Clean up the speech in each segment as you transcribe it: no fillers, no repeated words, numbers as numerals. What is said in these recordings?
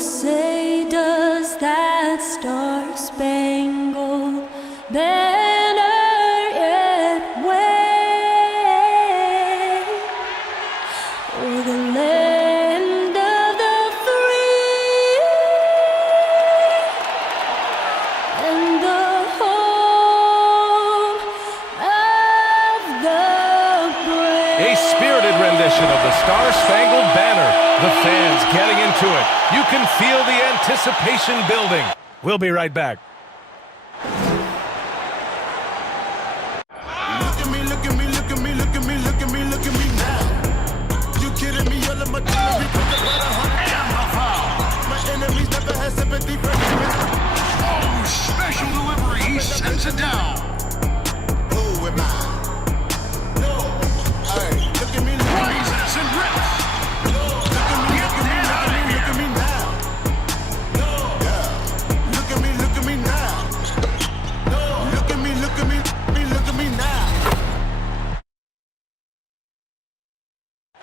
say does that star-spangled banner yet wave o'er the land of the free and the home of the brave. A spirited rendition of the Star-Spangled Banner. The fans getting into it. You can feel the anticipation building. We'll be right back. Look at me, look at me, look at me, look at me, look at me, look at me now. You kidding me? All of my jewelry cost about $100. My enemies never had sympathy for me. Oh, special delivery. He sends it down. Who am I? No. Hey, look at me, look at me. Rises and rips.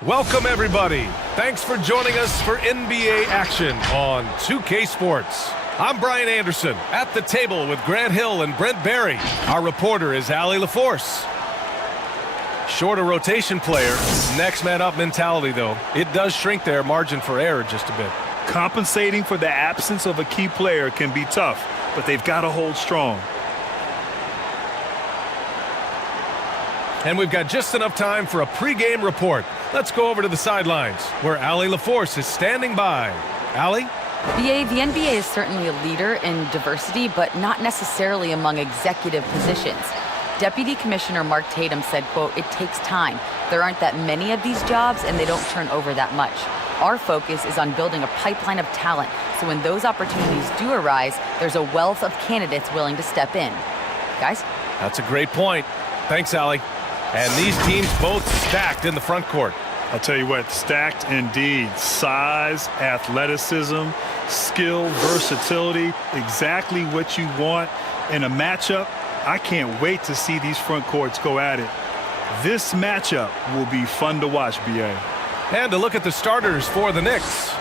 Welcome, everybody. Thanks for joining us for NBA action on 2K Sports. I'm Brian Anderson at the table with Grant Hill and Brent Barry. Our reporter is Allie LaForce. Shorter rotation player, next man up mentality, though. It does shrink their margin for error just a bit. Compensating for the absence of a key player can be tough, but they've got to hold strong. And we've got just enough time for a pregame report. Let's go over to the sidelines, where Allie LaForce is standing by. Allie? BA, the NBA is certainly a leader in diversity, but not necessarily among executive positions. Deputy Commissioner Mark Tatum said, quote, "It takes time. There aren't that many of these jobs, and they don't turn over that much. Our focus is on building a pipeline of talent, so when those opportunities do arise, there's a wealth of candidates willing to step in." Guys? That's a great point. Thanks, Allie. And these teams both stacked in the front court. I'll tell you what, stacked indeed. Size, athleticism, skill, versatility, exactly what you want in a matchup. I can't wait to see these front courts go at it. This matchup will be fun to watch, BA. And to look at the starters for the Knicks.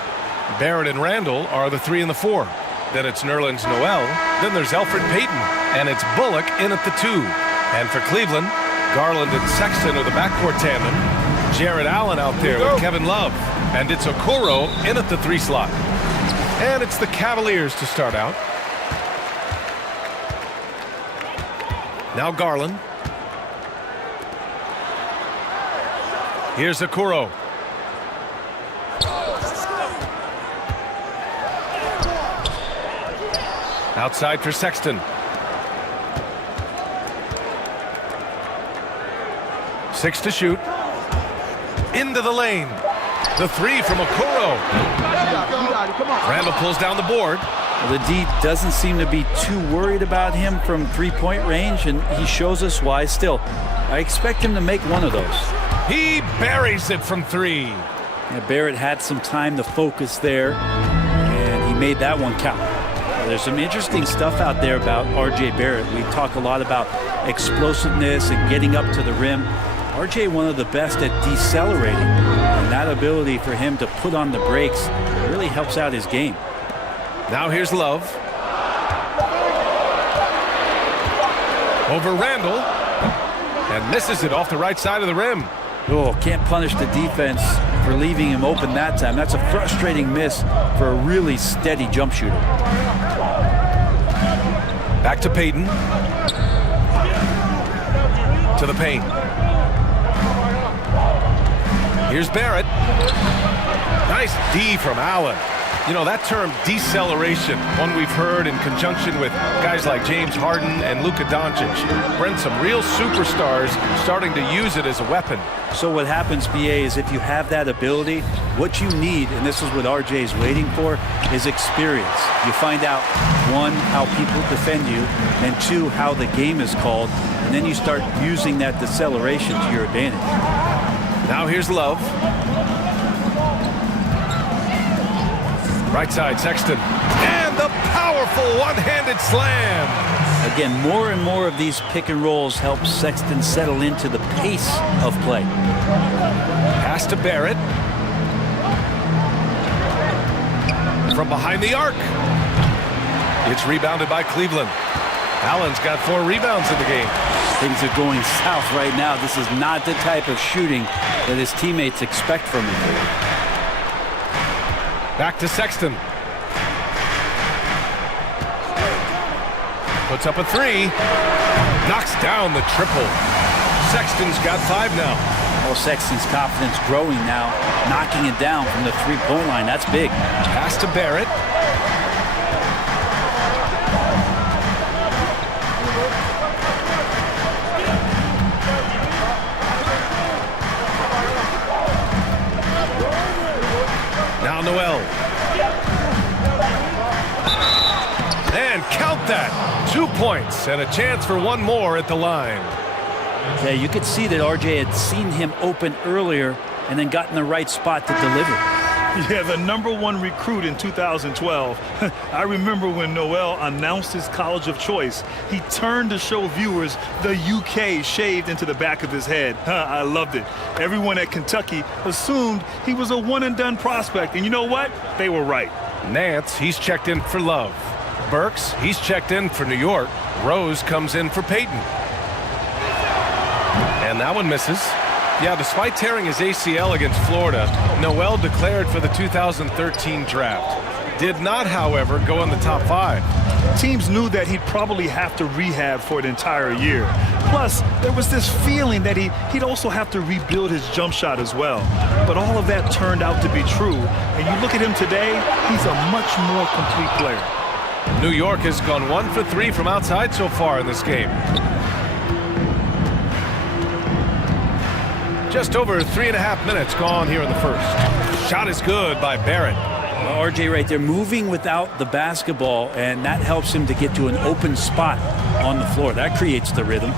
Barrett and Randall are the 3 and the 4. Then it's Nerlens Noel. Then there's Elfrid Payton. And it's Bullock in at the 2. And for Cleveland, Garland and Sexton are the backcourt tandem. Jarrett Allen out there with Kevin Love. And it's Okoro in at the 3 slot. And it's the Cavaliers to start out. Now Garland. Here's Okoro. Outside for Sexton. 6 to shoot. Into the lane. The 3 from Okoro. Randall pulls down the board. Well, the D doesn't seem to be too worried about him from three-point range, and he shows us why still. I expect him to make one of those. He buries it from 3. Yeah, Barrett had some time to focus there, and he made that one count. There's some interesting stuff out there about R.J. Barrett. We talk a lot about explosiveness and getting up to the rim. R.J. one of the best at decelerating, and that ability for him to put on the brakes really helps out his game. Now here's Love. Over Randall. And misses it off the right side of the rim. Oh, can't punish the defense for leaving him open that time. That's a frustrating miss for a really steady jump shooter. Back to Payton. To the paint. Here's Barrett. Nice D from Allen. You know, that term deceleration, one we've heard in conjunction with guys like James Harden and Luka Doncic. Brent, some real superstars starting to use it as a weapon. So what happens, BA, is if you have that ability, what you need, and this is what RJ is waiting for, is experience. You find out, 1, how people defend you, and 2, how the game is called, and then you start using that deceleration to your advantage. Now here's Love. Right side, Sexton. And the powerful one-handed slam. Again, more and more of these pick and rolls help Sexton settle into the pace of play. Pass to Barrett. from behind the arc. It's rebounded by Cleveland. Allen's got 4 rebounds in the game. Things are going south right now. This is not the type of shooting that his teammates expect from him. Back to Sexton. Puts up a 3. Knocks down the triple. Sexton's got 5 now. Well, Sexton's confidence growing now, knocking it down from the three-point line. That's big. Pass to Barrett. Now Noel. And count that. 2 points and a chance for one more at the line. Yeah, you could see that RJ had seen him open earlier and then got in the right spot to deliver. Yeah, the #1 recruit in 2012. I remember when Noel announced his college of choice. He turned to show viewers the UK shaved into the back of his head. I loved it. Everyone at Kentucky assumed he was a one-and-done prospect. And you know what? They were right. Nance, he's checked in for Love. Burks, he's checked in for New York. Rose comes in for Peyton. And that one misses. Yeah, despite tearing his ACL against Florida, Noel declared for the 2013 draft. Did not, however, go in the top 5. Teams knew that he'd probably have to rehab for an entire year. Plus, there was this feeling that he'd also have to rebuild his jump shot as well. But all of that turned out to be true. And you look at him today, he's a much more complete player. New York has gone 1 for 3 from outside so far in this game. Just over 3.5 minutes gone here in the first. Shot is good by Barrett. Well, RJ right there moving without the basketball, and that helps him to get to an open spot on the floor. That creates the rhythm.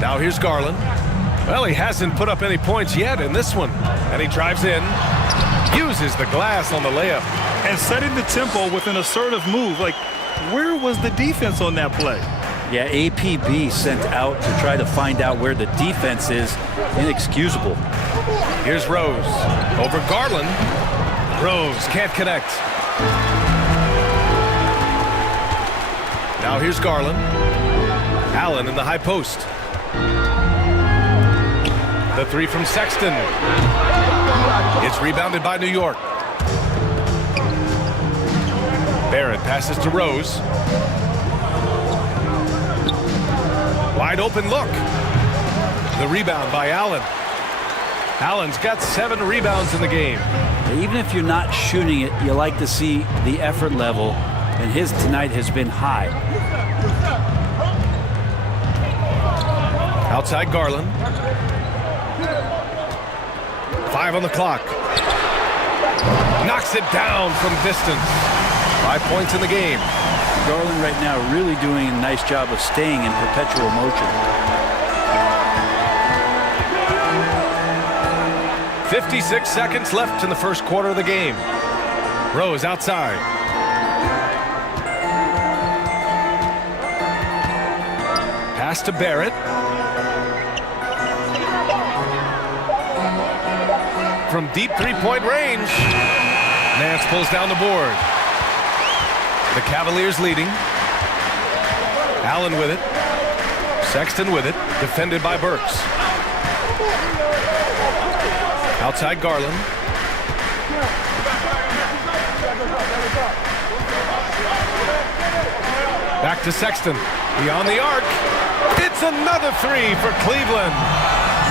Now here's Garland. Well, he hasn't put up any points yet in this one. And he drives in, uses the glass on the layup. And setting the tempo with an assertive move. Like, where was the defense on that play? Yeah, APB sent out to try to find out where the defense is. Inexcusable. Here's Rose. Over Garland. Rose can't connect. Now here's Garland. Allen in the high post. The 3 from Sexton. It's rebounded by New York. Barrett passes to Rose. Wide open look. The rebound by Allen. Allen's got 7 rebounds in the game. Even if you're not shooting it, you like to see the effort level, and his tonight has been high. Outside Garland. 5 on the clock. Knocks it down from distance. 5 points in the game. Garland right now really doing a nice job of staying in perpetual motion. 56 seconds left in the first quarter of the game. Rose outside. Pass to Barrett. From deep three-point range. Nance pulls down the board. The Cavaliers leading. Allen with it. Sexton with it. Defended by Burks. Outside Garland. Back to Sexton. Beyond the arc. It's another 3 for Cleveland.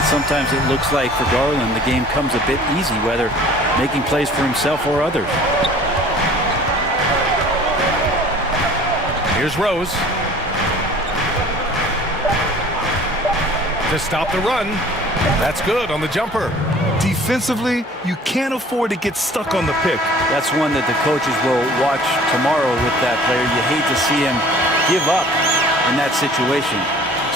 Sometimes it looks like for Garland the game comes a bit easy, whether making plays for himself or others. Here's Rose. To stop the run. That's good on the jumper. Defensively, you can't afford to get stuck on the pick. That's one that the coaches will watch tomorrow with that player. You hate to see him give up in that situation.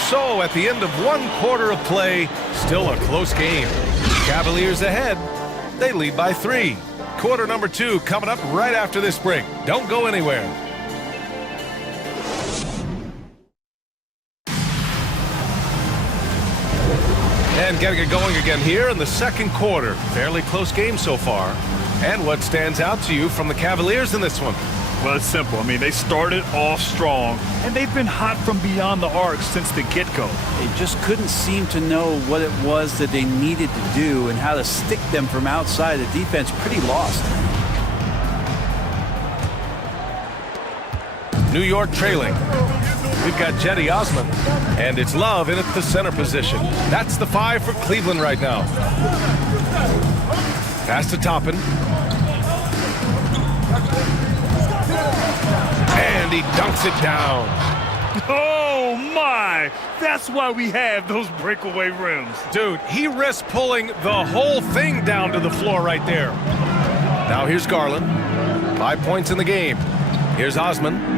So at the end of 1 quarter of play, still a close game. Cavaliers ahead. They lead by 3. Quarter number 2 coming up right after this break. Don't go anywhere. And getting it going again here in the second quarter. Fairly close game so far. And what stands out to you from the Cavaliers in this one? Well, it's simple. I mean, they started off strong, and they've been hot from beyond the arc since the get-go. They just couldn't seem to know what it was that they needed to do and how to stick them from outside. The defense pretty lost. New York trailing. We've got Jetty Osman, and it's Love in at the center position. That's the 5 for Cleveland right now. Pass to Toppin. And he dunks it down. Oh, my! That's why we have those breakaway rims. Dude, he risked pulling the whole thing down to the floor right there. Now here's Garland. 5 points in the game. Here's Osman.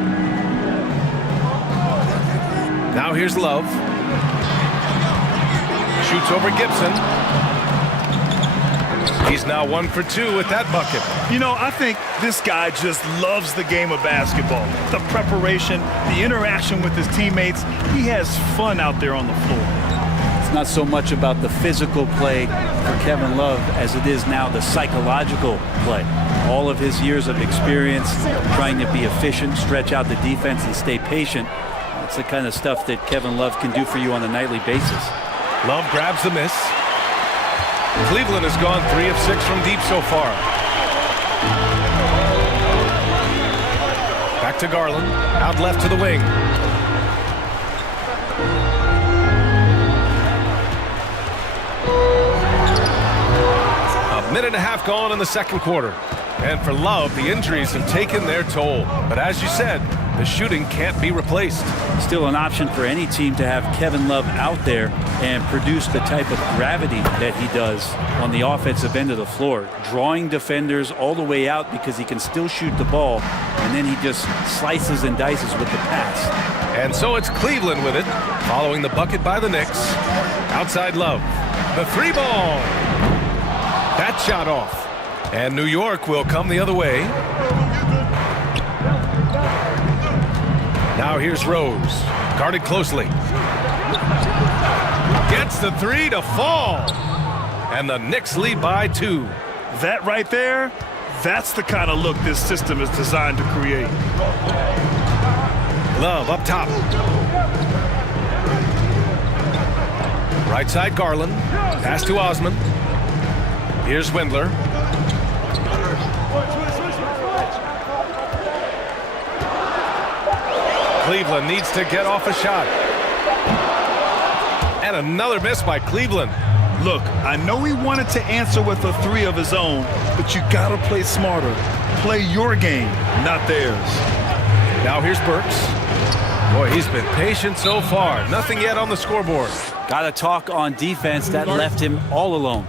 Now here's Love. Shoots over Gibson. He's now 1 for 2 with that bucket. You know, I think this guy just loves the game of basketball. The preparation, the interaction with his teammates. He has fun out there on the floor. It's not so much about the physical play for Kevin Love as it is now the psychological play. All of his years of experience trying to be efficient, stretch out the defense, and stay patient. That's the kind of stuff that Kevin Love can do for you on a nightly basis. Love grabs the miss. Cleveland has gone 3 of 6 from deep so far. Back to Garland. Out left to the wing. A minute and a half gone in the second quarter. And for Love, the injuries have taken their toll. But as you said, the shooting can't be replaced. Still an option for any team to have Kevin Love out there and produce the type of gravity that he does on the offensive end of the floor, drawing defenders all the way out because he can still shoot the ball, and then he just slices and dices with the pass. And so it's Cleveland with it, following the bucket by the Knicks. Outside Love. The 3-ball. That shot off. And New York will come the other way. Now here's Rose, guarded closely. Gets the 3 to fall. And the Knicks lead by 2. That right there, that's the kind of look this system is designed to create. Love up top. Right side Garland. Pass to Osman. Here's Windler. Cleveland needs to get off a shot. And another miss by Cleveland. Look, I know he wanted to answer with a 3 of his own, but you gotta play smarter. Play your game, not theirs. Now here's Burks. Boy, he's been patient so far. Nothing yet on the scoreboard. Got to talk on defense. That left him all alone.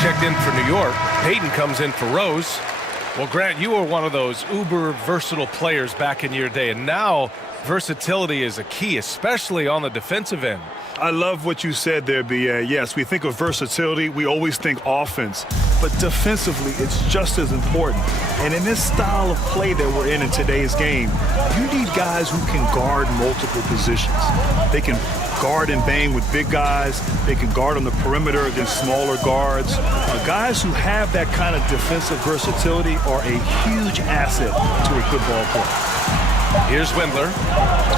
Checked in for New York. Payton comes in for Rose. Well, Grant, you were one of those uber versatile players back in your day, and now versatility is a key, especially on the defensive end. I love what you said there, B.A. Yes, we think of versatility. We always think offense. But defensively, it's just as important. And in this style of play that we're in today's game, you need guys who can guard multiple positions. They can guard and bang with big guys. They can guard on the perimeter against smaller guards. Guys who have that kind of defensive versatility are a huge asset to a good ball player. Here's Windler.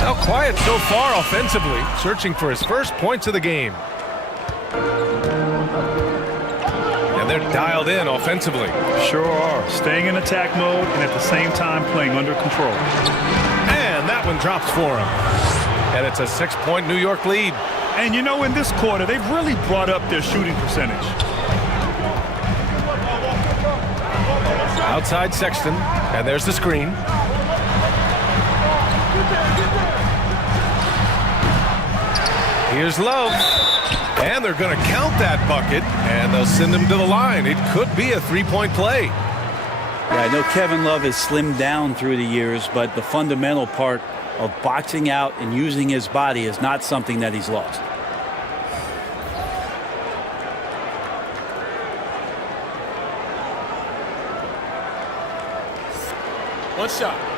Now quiet so far offensively, searching for his first points of the game. And they're dialed in offensively. Sure are. Staying in attack mode and at the same time playing under control. And that one drops for him. And it's a 6-point New York lead. And you know, in this quarter, they've really brought up their shooting percentage. Outside Sexton, and there's the screen. Here's Love, and they're going to count that bucket, and they'll send him to the line. It could be a 3-point play. Yeah, I know Kevin Love has slimmed down through the years, but the fundamental part of boxing out and using his body is not something that he's lost. One shot.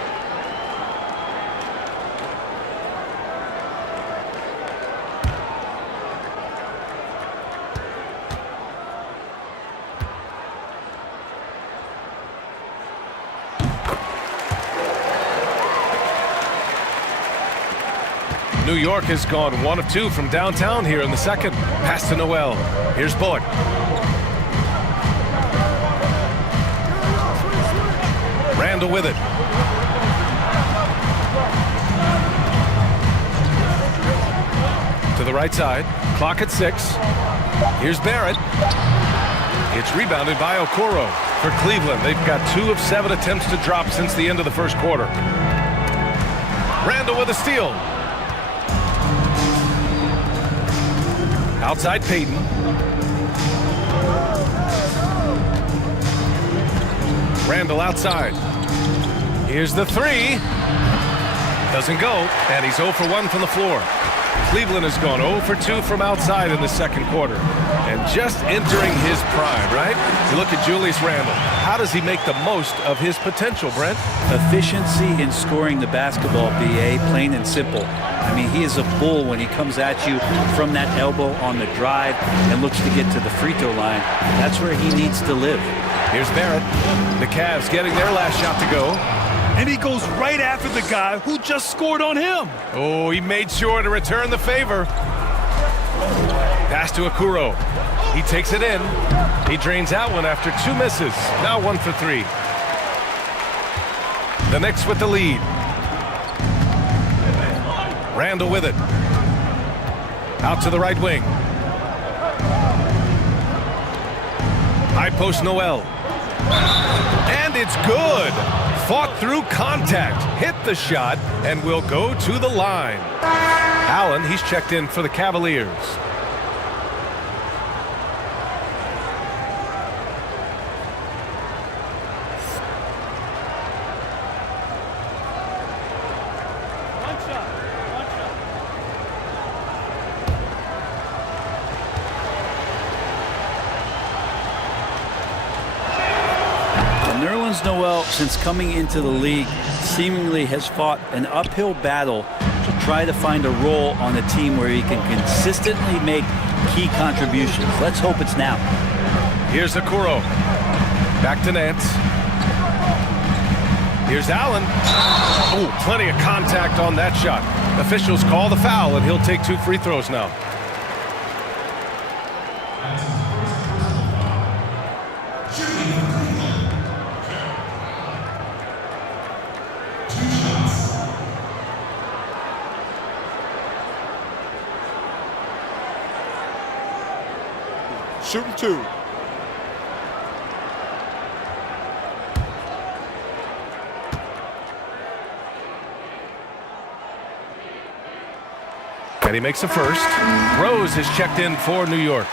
New York has gone 1 of 2 from downtown here in the second. Pass to Noel. Here's Bullock. Randall with it. To the right side. Clock at 6. Here's Barrett. It's rebounded by Okoro. For Cleveland, they've got 2 of 7 attempts to drop since the end of the first quarter. Randall with a steal. Outside Payton. Randall outside. Here's the 3. Doesn't go, and he's 0 for 1 from the floor. Cleveland has gone 0 for 2 from outside in the second quarter. And just entering his prime, right? You look at Julius Randle. How does he make the most of his potential, Brent? Efficiency in scoring the basketball, B.A., plain and simple. I mean, he is a bull when he comes at you from that elbow on the drive and looks to get to the free throw line. That's where he needs to live. Here's Barrett. The Cavs getting their last shot to go. And he goes right after the guy who just scored on him. Oh, he made sure to return the favor. Pass to Okoro. He takes it in. He drains that one after 2 misses. Now 1 for 3. The Knicks with the lead. Randall with it. Out to the right wing. High post Noel. And it's good. Fought through contact. Hit the shot and will go to the line. Allen, he's checked in for the Cavaliers. Noel, since coming into the league, seemingly has fought an uphill battle to try to find a role on a team where he can consistently make key contributions. Let's hope it's now. Here's Okoro. Back to Nance. Here's Allen. Oh, plenty of contact on that shot. Officials call the foul, and he'll take 2 free throws now. Shooting 2. And he makes a first. Rose is checked in for New York.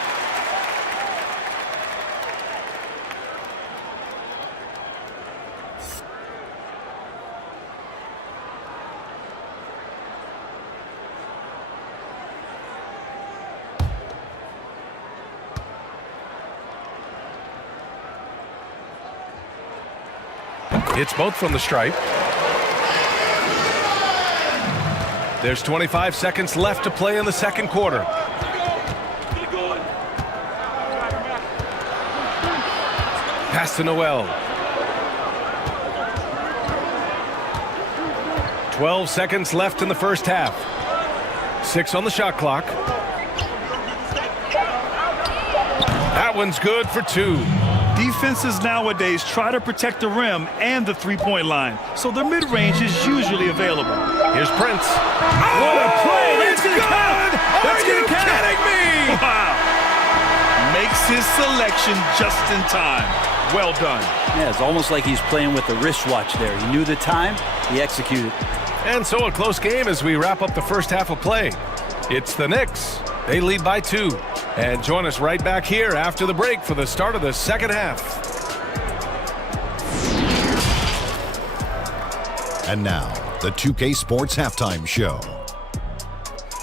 Hits both from the stripe. There's 25 seconds left to play in the second quarter. Pass to Noel. 12 seconds left in the first half. 6 on the shot clock. That one's good for 2. Defenses nowadays try to protect the rim and the three-point line, so their mid-range is usually available. Here's Prince. What a play! It's good! Are you kidding me? Wow! Makes his selection just in time. Well done. Yeah, it's almost like he's playing with the wristwatch there. He knew the time, he executed. And so a close game as we wrap up the first half of play. It's the Knicks. They lead by 2. And join us right back here after the break for the start of the second half. And now, the 2K Sports Halftime Show.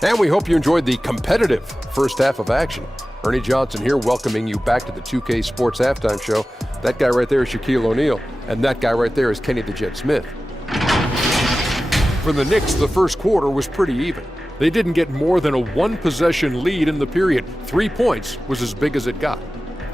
And we hope you enjoyed the competitive first half of action. Ernie Johnson here welcoming you back to the 2K Sports Halftime Show. That guy right there is Shaquille O'Neal, and that guy right there is Kenny the Jet Smith. For the Knicks, the first quarter was pretty even. They didn't get more than a one-possession lead in the period. 3 points was as big as it got.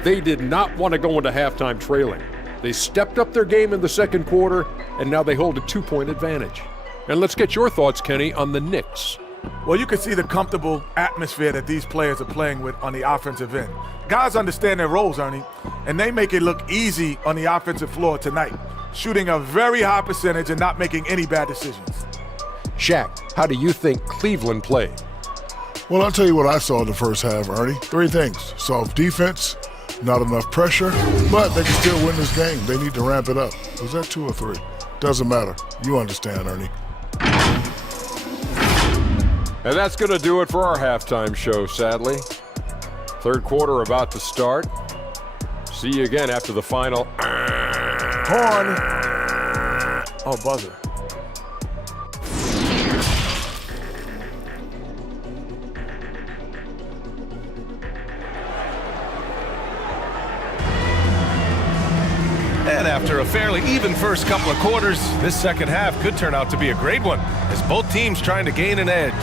They did not want to go into halftime trailing. They stepped up their game in the second quarter, and now they hold a 2-point advantage. And let's get your thoughts, Kenny, on the Knicks. Well, you can see the comfortable atmosphere that these players are playing with on the offensive end. Guys understand their roles, Ernie, and they make it look easy on the offensive floor tonight, shooting a very high percentage and not making any bad decisions. Shaq, how do you think Cleveland played? Well, I'll tell you what I saw in the first half, Ernie. 3 things. Soft defense, not enough pressure, but they can still win this game. They need to ramp it up. Was that 2 or 3? Doesn't matter. You understand, Ernie. And that's going to do it for our halftime show, sadly. Third quarter about to start. See you again after the final. Horn. Oh, buzzer. And after a fairly even first couple of quarters, this second half could turn out to be a great one as both teams trying to gain an edge.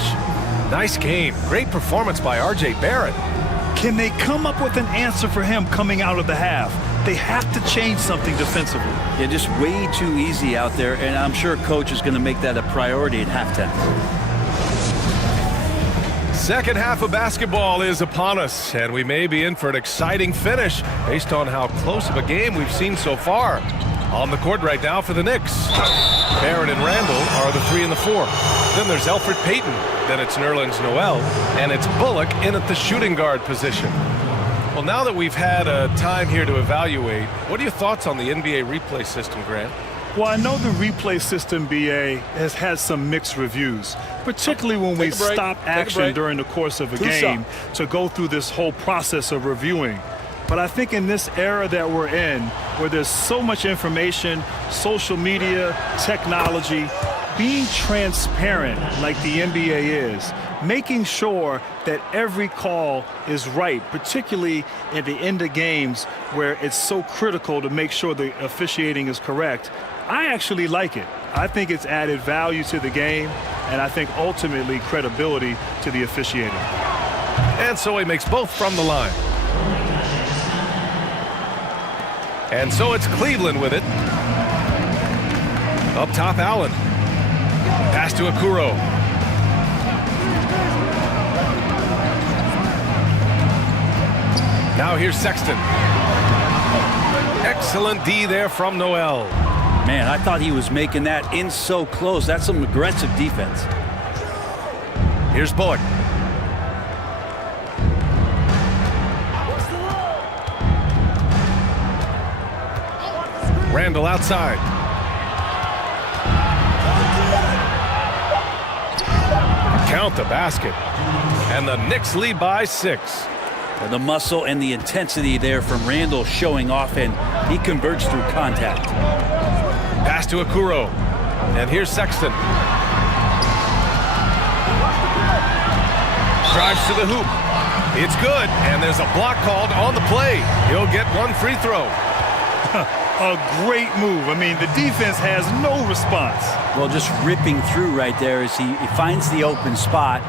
Nice game. Great performance by R.J. Barrett. Can they come up with an answer for him coming out of the half? They have to change something defensively. Yeah, just way too easy out there, and I'm sure coach is going to make that a priority at halftime. Second half of basketball is upon us, and we may be in for an exciting finish based on how close of a game we've seen so far. On the court right now for the Knicks, Barrett and Randall are the 3 and the 4. Then there's Elfrid Payton, then it's Nerlens Noel, and it's Bullock in at the shooting guard position. Well, now that we've had time here to evaluate, what are your thoughts on the NBA replay system, Grant? Well, I know the replay system, BA, has had some mixed reviews, particularly when we stop action during the course of a game to go through this whole process of reviewing. But I think in this era that we're in, where there's so much information, social media, technology, being transparent like the NBA is, making sure that every call is right, particularly at the end of games where it's so critical to make sure the officiating is correct, I actually like it. I think it's added value to the game, and I think ultimately credibility to the officiating. And so he makes both from the line. And so it's Cleveland with it. Up top, Allen. Pass to Okoro. Now here's Sexton. Excellent D there from Noel. Man, I thought he was making that in so close. That's some aggressive defense. Here's Bullock. Randall outside. Count the basket. And the Knicks lead by 6. Well, the muscle and the intensity there from Randall showing off, and he converts through contact. Pass to Okoro. And here's Sexton. Drives to the hoop. It's good, and there's a block called on the play. He'll get one free throw. A great move. I mean, the defense has no response. Well, just ripping through right there as he finds the open spot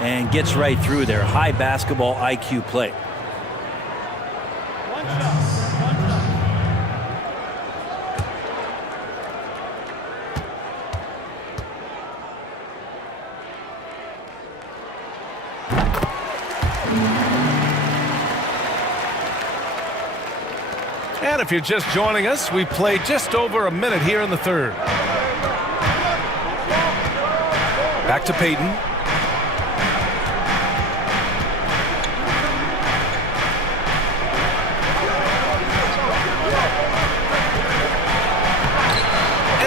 and gets right through there. High basketball IQ play. And if you're just joining us, we played just over a minute here in the third. Back to Payton.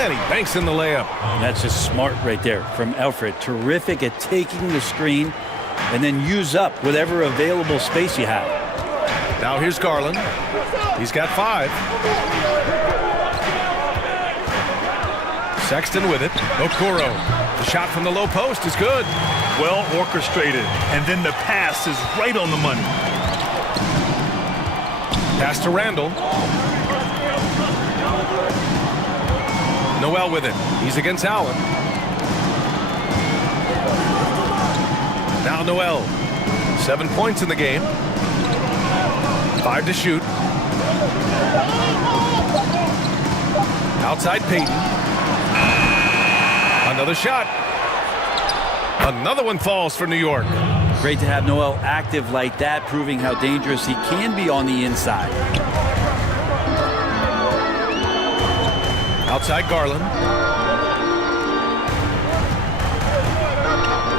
And he banks in the layup. That's just smart right there from Alfred. Terrific at taking the screen and then use up whatever available space you have. Now here's Garland. He's got 5. Sexton with it. Okoro. The shot from the low post is good. Well orchestrated. And then the pass is right on the money. Pass to Randall. Noel with it. He's against Allen. Now Noel. 7 points in the game. 5 to shoot. Outside Payton. Another shot. Another one falls for New York. Great to have Noel active like that, proving how dangerous he can be on the inside. Outside Garland.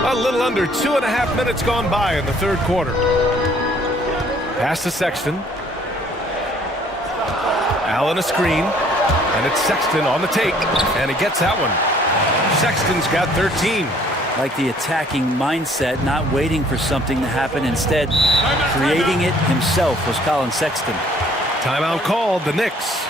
A little under 2.5 minutes gone by in the third quarter. Pass to Sexton. Allen a screen. And it's Sexton on the take. And he gets that one. Sexton's got 13. Like the attacking mindset, not waiting for something to happen. Instead, creating it himself was Colin Sexton. Timeout called, the Knicks.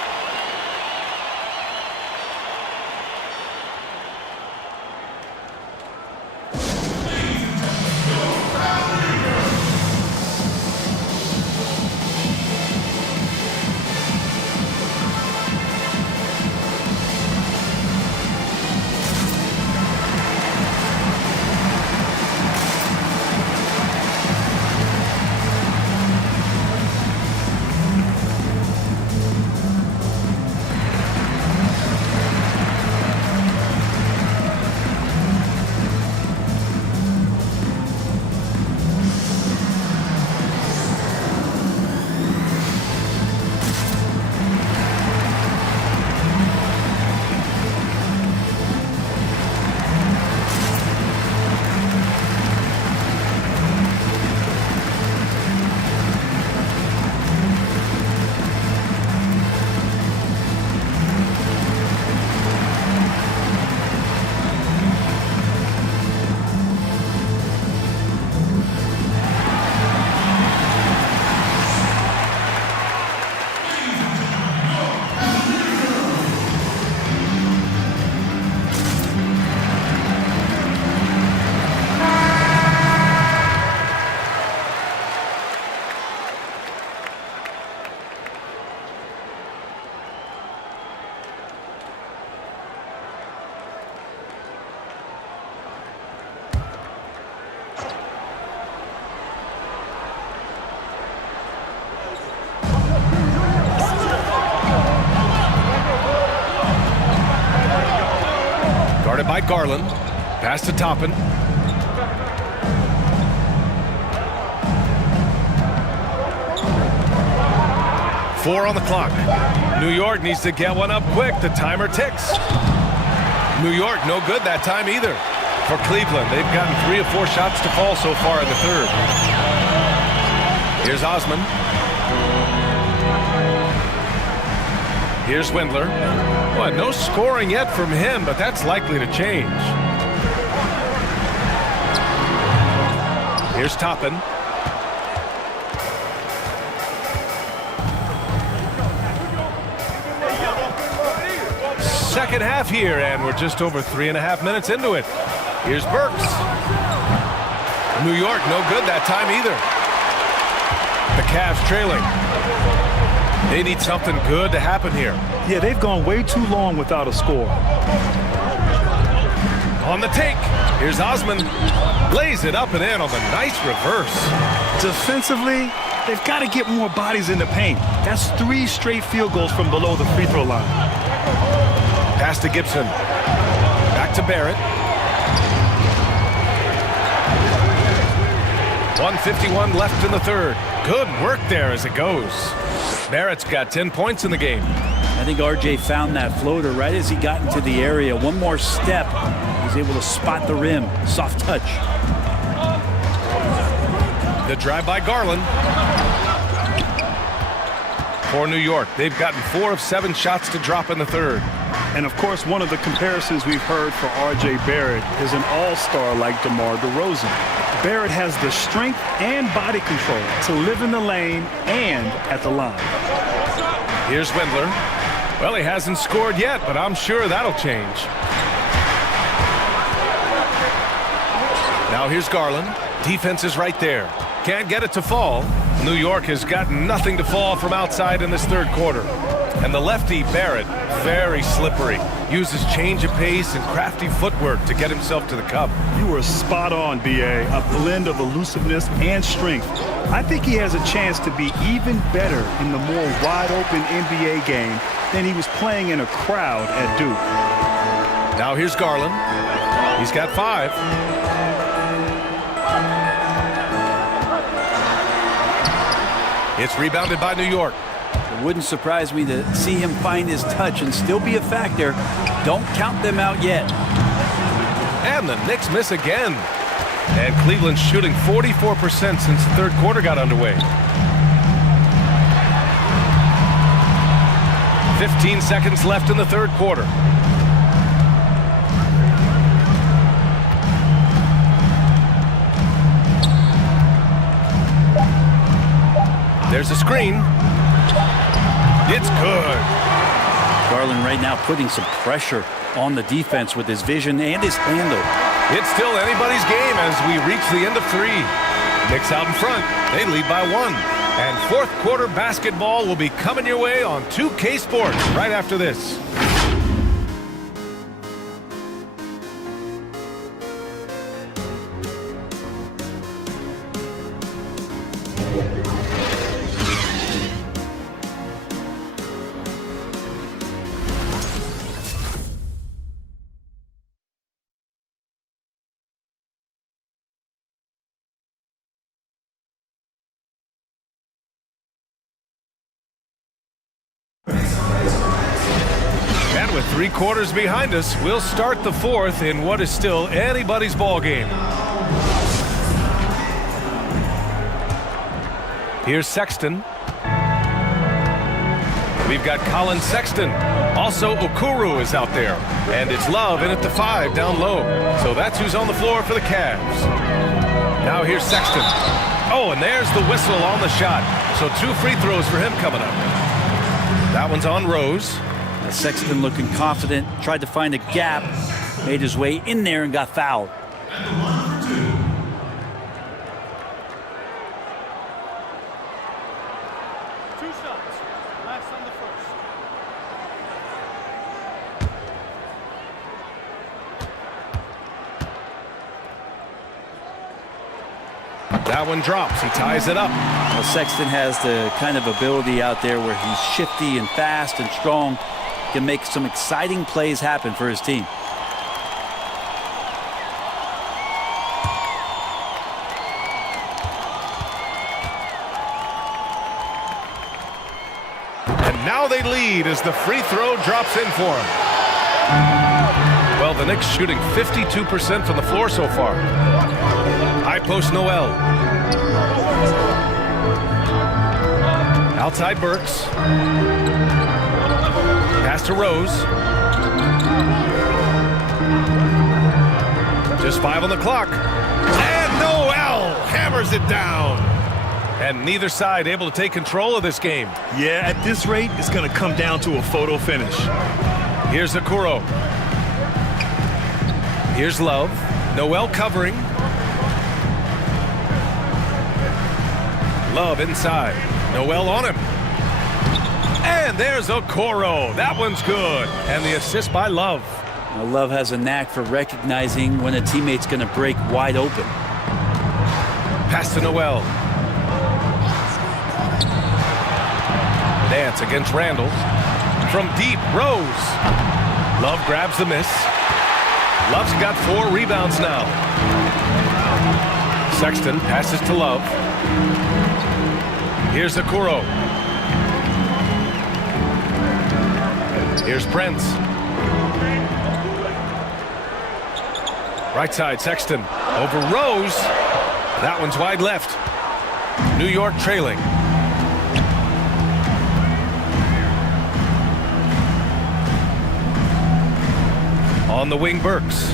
Guarded by Garland. Pass to Toppin. Four on the clock. New York needs to get one up quick. The timer ticks. New York no good that time either. For Cleveland, they've gotten 3 or 4 shots to fall so far in the third. Here's Osman. Here's Windler. Well, no scoring yet from him, but that's likely to change. Here's Toppin. Second half here, and we're just over 3.5 minutes into it. Here's Burks. New York no good that time either. The Cavs trailing. They need something good to happen here. Yeah, they've gone way too long without a score. On the take, here's Osman. Lays it up and in on the nice reverse. Defensively, they've got to get more bodies in the paint. That's 3 straight field goals from below the free throw line. Pass to Gibson. Back to Barrett. 1:51 left in the third. Good work there as it goes. Barrett's got 10 points in the game. I think RJ found that floater right as he got into the area. One more step, he's able to spot the rim. Soft touch. The drive by Garland. For New York, they've gotten 4 of 7 shots to drop in the third. And of course, one of the comparisons we've heard for RJ Barrett is an all-star like DeMar DeRozan. Barrett has the strength and body control to live in the lane and at the line. Here's Wendler. Well, he hasn't scored yet, but I'm sure that'll change. Now here's Garland. Defense is right there. Can't get it to fall. New York has got nothing to fall from outside in this third quarter. And the lefty, Barrett, very slippery. Uses change of pace and crafty footwork to get himself to the cup. You were spot on, B.A. A blend of elusiveness and strength. I think he has a chance to be even better in the more wide-open NBA game than he was playing in a crowd at Duke. Now here's Garland. He's got 5. It's rebounded by New York. It wouldn't surprise me to see him find his touch and still be a factor. Don't count them out yet. And the Knicks miss again. And Cleveland's shooting 44% since the third quarter got underway. 15 seconds left in the third quarter. There's a screen. It's good. Garland right now putting some pressure on the defense with his vision and his handle. It's still anybody's game as we reach the end of 3. Knicks out in front. They lead by 1. And fourth quarter basketball will be coming your way on 2K Sports right after this. And with 3 quarters behind us, we'll start the fourth in what is still anybody's ball game. Here's Sexton. We've got Colin Sexton. Also, Okuru is out there. And it's Love in at the 5 down low. So that's who's on the floor for the Cavs. Now here's Sexton. Oh, and there's the whistle on the shot. So 2 free throws for him coming up. That one's on Rose. Sexton looking confident, tried to find a gap, made his way in there and got fouled. That one drops. He ties it up. Well, Sexton has the kind of ability out there where he's shifty and fast and strong. Can make some exciting plays happen for his team. And now they lead as the free throw drops in for him. Well, the Knicks shooting 52% from the floor so far. High post Noel. Outside Burks. Pass to Rose. Just 5 on the clock. And Noel hammers it down. And neither side able to take control of this game. Yeah, at this rate, it's going to come down to a photo finish. Here's Okoro. Here's Love. Noel covering. Love inside. Noel on him. And there's Okoro. That one's good. And the assist by Love. Now, Love has a knack for recognizing when a teammate's going to break wide open. Pass to Noel. Nance against Randall. From deep, Rose. Love grabs the miss. Love's got 4 rebounds now. Sexton passes to Love. Here's Okoro. Here's Prince. Right side, Sexton. Over Rose. That one's wide left. New York trailing. On the wing, Burks.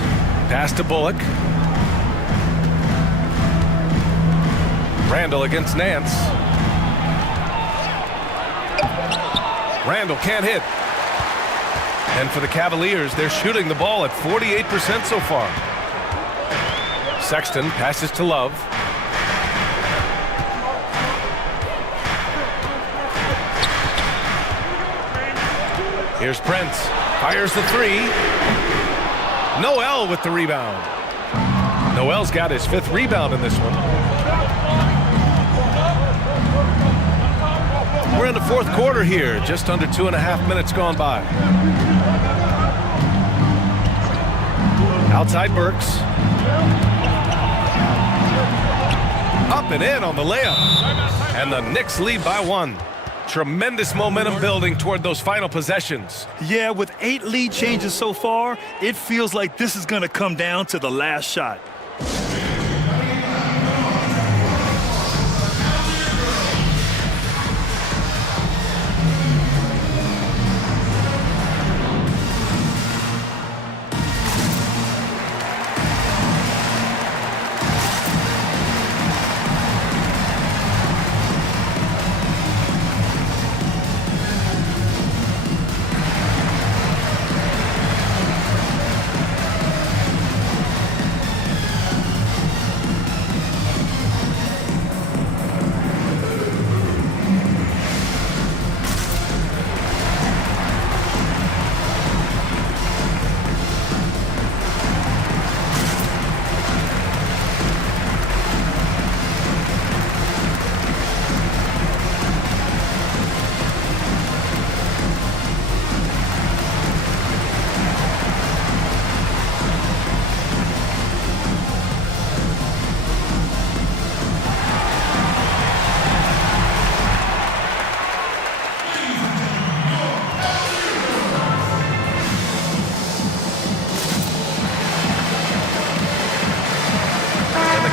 Pass to Bullock. Randall against Nance. Randall can't hit. And for the Cavaliers, they're shooting the ball at 48% so far. Sexton passes to Love. Here's Prince. Fires the 3. Noel with the rebound. Noel's got his 5th rebound in this one. We're in the 4th quarter here, just under 2.5 minutes gone by. Outside Burks. Up and in on the layup. And the Knicks lead by 1. Tremendous momentum building toward those final possessions. Yeah, with 8 lead changes so far, it feels like this is going to come down to the last shot.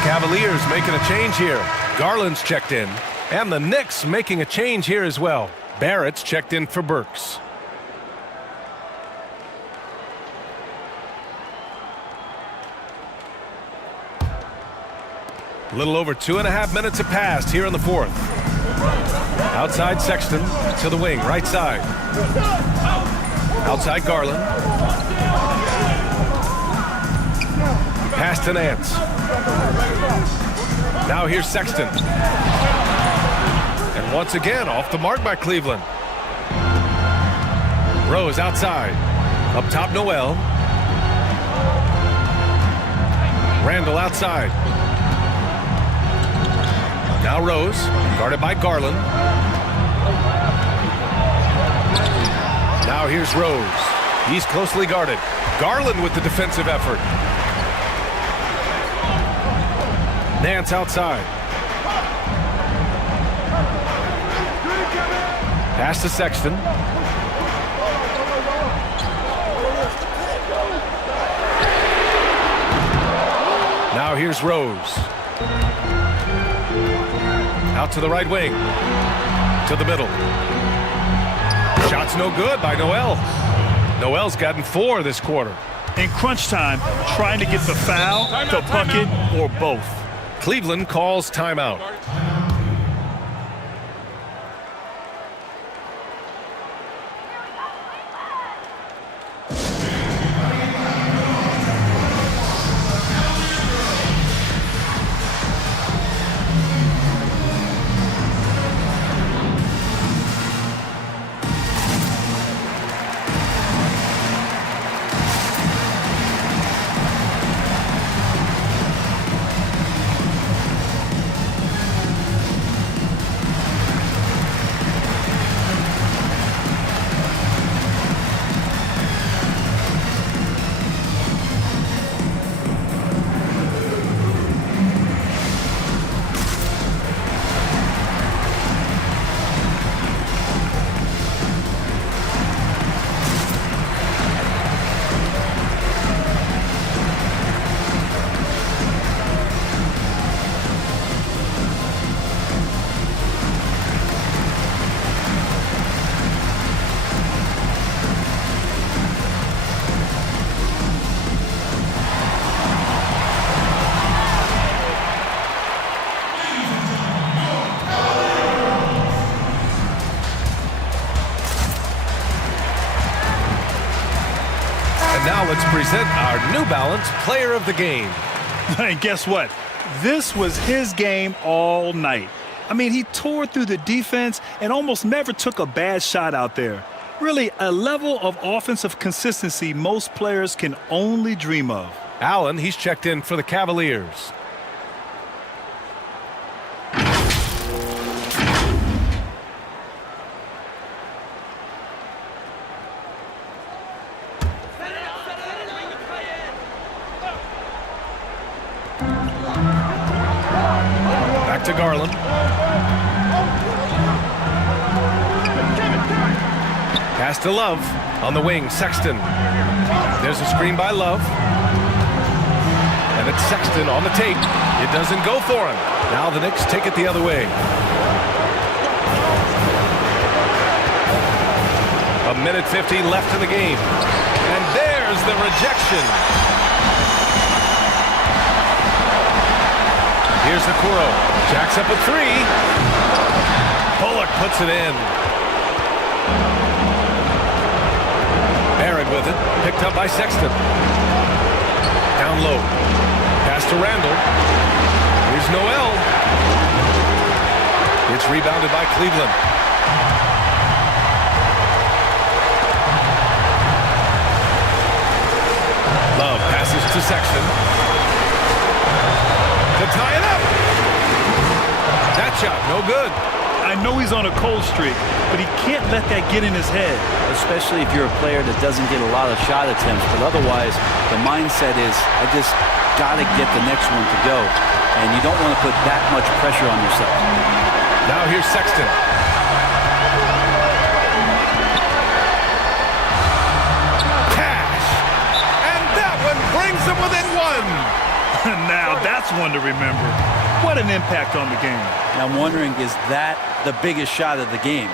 Cavaliers making a change here. Garland's checked in. And the Knicks making a change here as well. Barrett's checked in for Burks. A little over 2.5 minutes have passed here in the 4th. Outside Sexton to the wing, right side. Outside Garland. Pass to Nance. Now here's Sexton. And once again, off the mark by Cleveland. Rose outside. Up top, Noel. Randall outside. Now Rose, guarded by Garland. Now here's Rose. He's closely guarded. Garland with the defensive effort. Nance outside. Pass to Sexton. Now here's Rose. Out to the right wing. To the middle. Shot's no good by Noel. Noel's gotten 4 this quarter. In crunch time, trying to get the foul, the bucket, or both. Cleveland calls timeout. Now let's present our New Balance Player of the Game. And guess what? This was his game all night. I mean, he tore through the defense and almost never took a bad shot out there. Really, a level of offensive consistency most players can only dream of. Allen, he's checked in for the Cavaliers. Back to Garland. Pass to Love. On the wing, Sexton. There's a screen by Love. And it's Sexton on the tape. It doesn't go for him. Now the Knicks take it the other way. A minute 50 left in the game. And there's the rejection. Here's the Kuro. Jacks up a three. Bullock puts it in. Barrett with it. Picked up by Sexton. Down low. Pass to Randall. Here's Noel. It's rebounded by Cleveland. Love passes to Sexton. To tie it up. That shot, no good. I know he's on a cold streak, but he can't let that get in his head. Especially if you're a player that doesn't get a lot of shot attempts. But otherwise, the mindset is, I just got to get the next one to go. And you don't want to put that much pressure on yourself. Now here's Sexton. Cash. And that one brings them within one. Now that's one to remember. What an impact on the game. Now I'm wondering, is that the biggest shot of the game?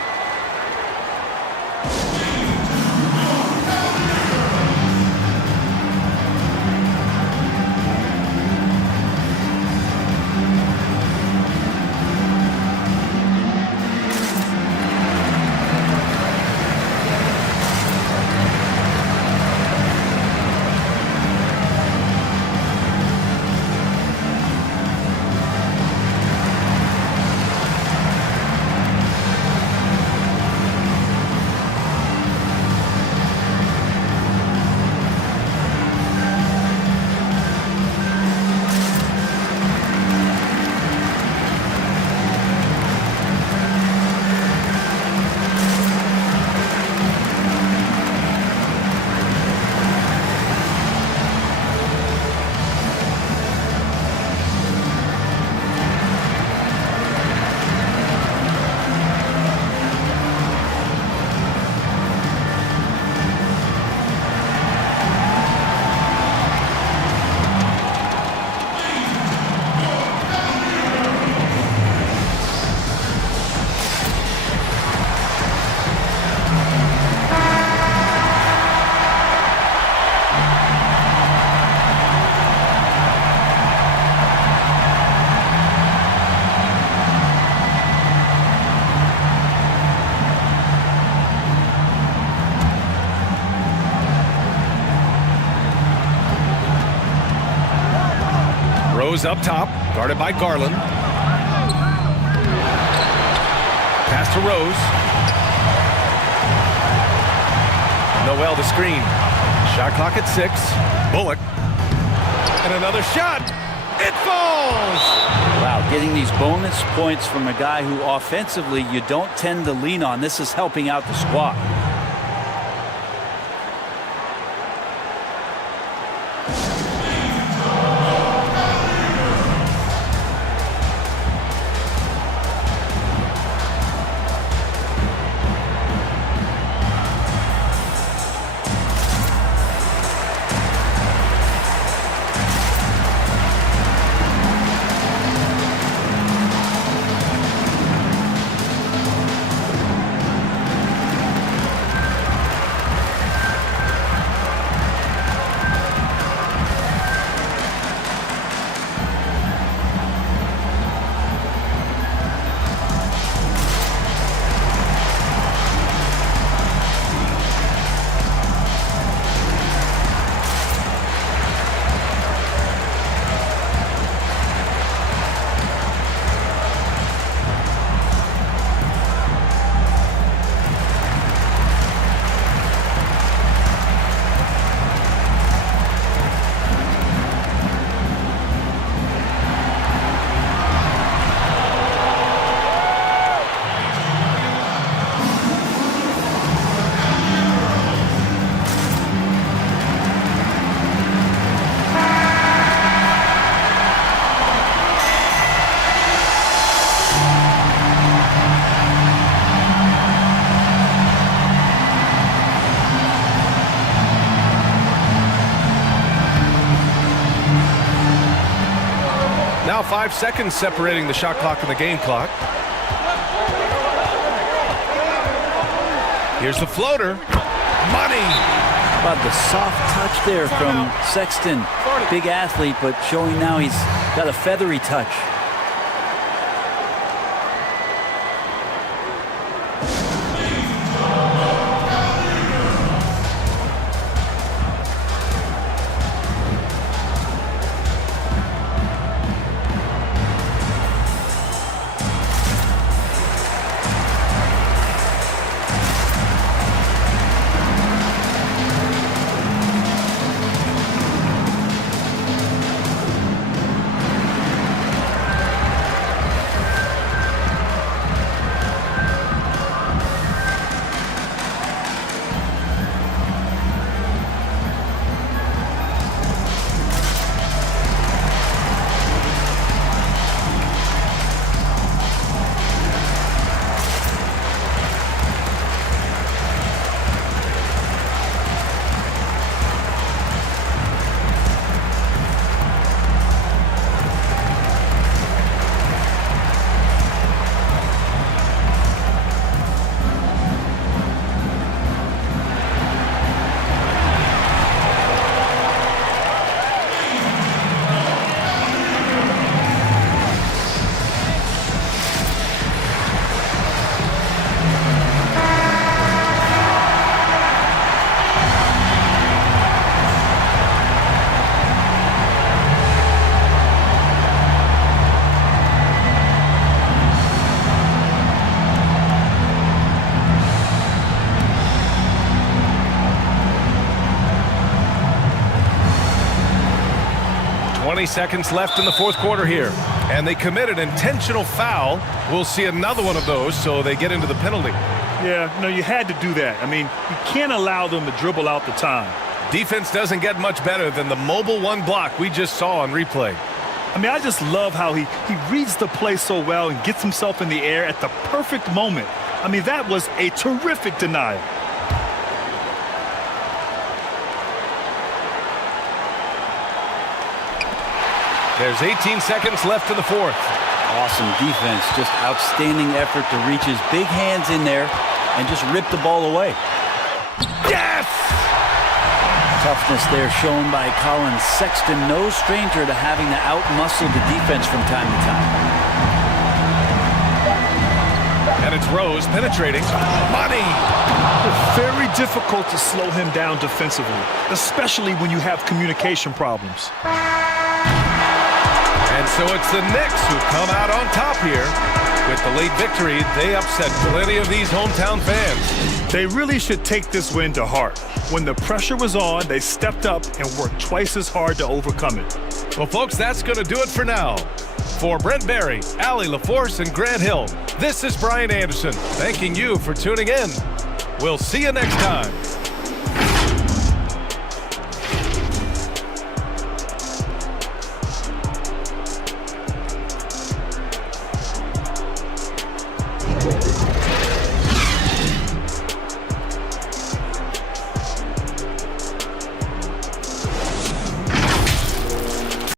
Rose up top, guarded by Garland. Pass to Rose. Noel the screen. Shot clock at 6. Bullock. And another shot. It falls! Wow, getting these bonus points from a guy who offensively you don't tend to lean on. This is helping out the squad. 5 seconds separating the shot clock and the game clock. Here's the floater. Money! About the soft touch there from Sexton. Big athlete, but showing now he's got a feathery touch. Seconds left in the fourth quarter here, and they committed an intentional foul. We'll see another one of those, so they get into the penalty. Yeah, no, you had to do that. I mean, you can't allow them to dribble out the time. Defense doesn't get much better than the mobile one block we just saw on replay. I mean, I just love how he reads the play so well and gets himself in the air at the perfect moment. I mean, that was a terrific denial. There's 18 seconds left in the fourth. Awesome defense, just outstanding effort to reach his big hands in there and just rip the ball away. Yes! Toughness there shown by Colin Sexton, no stranger to having to outmuscle the defense from time to time. And it's Rose penetrating. Money! Very difficult to slow him down defensively, especially when you have communication problems. And so it's the Knicks who come out on top here. With the late victory, they upset plenty of these hometown fans. They really should take this win to heart. When the pressure was on, they stepped up and worked twice as hard to overcome it. Well, folks, that's going to do it for now. For Brent Barry, Allie LaForce, and Grant Hill, this is Brian Anderson, thanking you for tuning in. We'll see you next time.